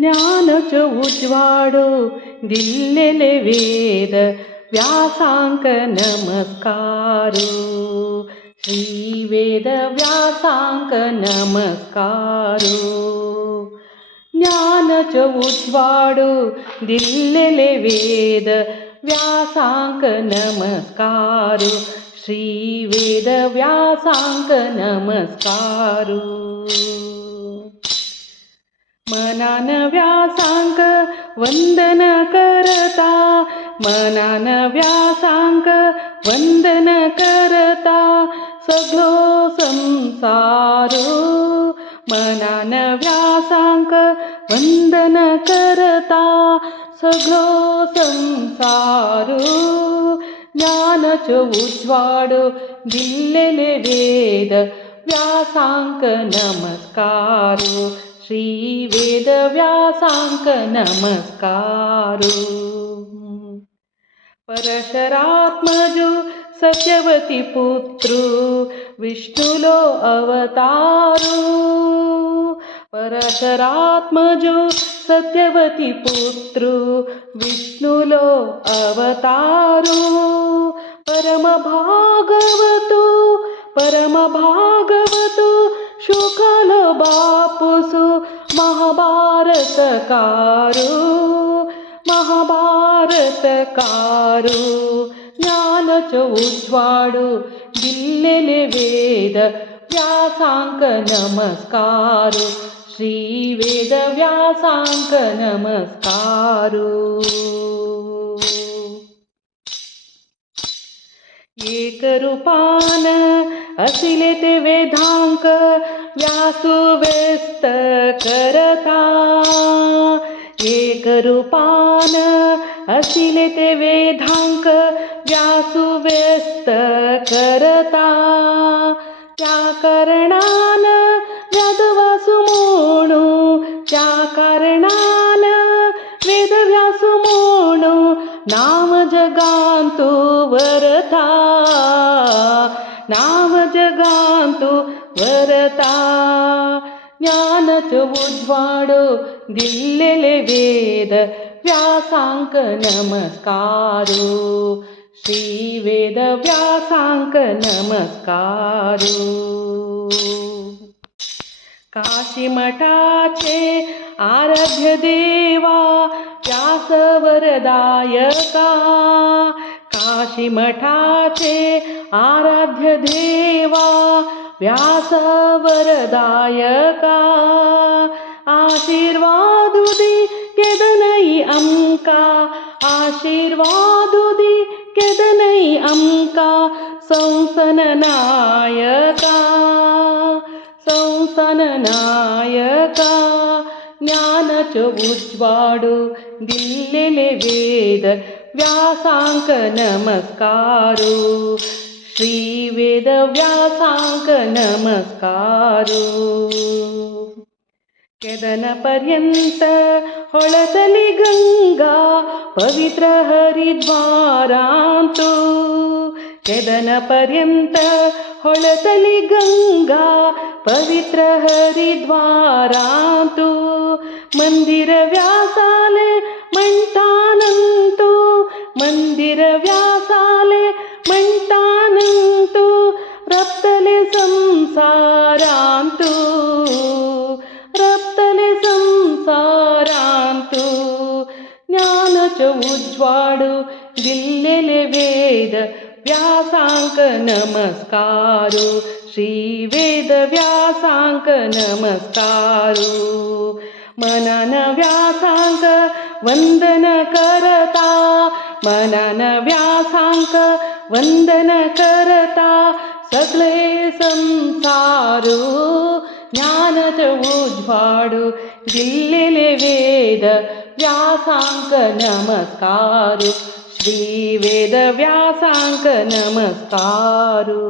ज्ञानच उजवाडो दिल्लेले वेद व्यासांक नमस्कारो श्री वेद व्यासांक नमस्कारो ज्ञानच उजवाडो दिल्लेले वेद व्यासांक नमस्कारो श्री वेद व्यासांक नमस्कारो मनान व्यासांक वंदन करता मनान व्यासांक वंदन करता सगळो संसारो मनान व्यासांक वंदन करता सगळो संसारो ज्ञानच उजवाडो दिल्लेले वेद व्यासांक नमस्कारो श्री वेद व्यासांक नमस्कारो परशरात्मजो सत्यवती पुत्रो विष्णुलो अवतारो परशरात्मजो सत्यवती पुत्रो विष्णुलो अवतारो परम भागवतो शुकल बापुसु महाभारतकारो ज्ञानच उजवाडो दिल्लेले वेद व्यासांक नमस्कारो श्री वेद व्यासांक नमस्कारो एक रूपान असिले ते वेदांक व्यासु व्यस्त करता एक रूपान असिले ते वेदांक व्यासु व्यस्त करता त्या कारणान वेदव्यासु म्हणू त्या कारणान वेदव्यासु म्हणू नाम जगांतु वरता नाम जगांतु वरता ज्ञानच उजवाडो दिल्लेले वेद व्यासांक नमस्कारो श्री वेद व्यासांक नमस्कारो काशी मठाचे आराध्य देवा व्यास वरदायका काशी मठाचे आराध्य देवा व्यास वरदायका आशीर्वादुदी केदनई अमका आशीर्वादुदी केदनई अमका संसन नायका ज्ञानच उजवाडो दिल्लेले वेद व्यासांक नमस्कारो श्री वेद व्यासांक नमस्कारो केदनपर्यंत ಹೊಳತಲಿ गंगा पवित्र हरिद्वारांतु केदनपर्यंत ಹೊಳತಲಿ गंगा पवित्र हरिद्वारांतु मंदिर व्यासाले म्हणतानंतु मंदिर व्यासाले म्हणतानंतु रप्तले संसारांतु रप्तले संसारांतु ज्ञानच उजवाडो दिल्लेले वेद व्यासांक नमस्कारो श्री वेद व्यासांक नमस्कारो मनान व्यासांक वंदन करता मनान व्यासांक वंदन करता सगळे संसारो ज्ञानच उजवाडो दिल्लेले वेद व्यासांक नमस्कारो श्री वेद व्यासांक नमस्कारो।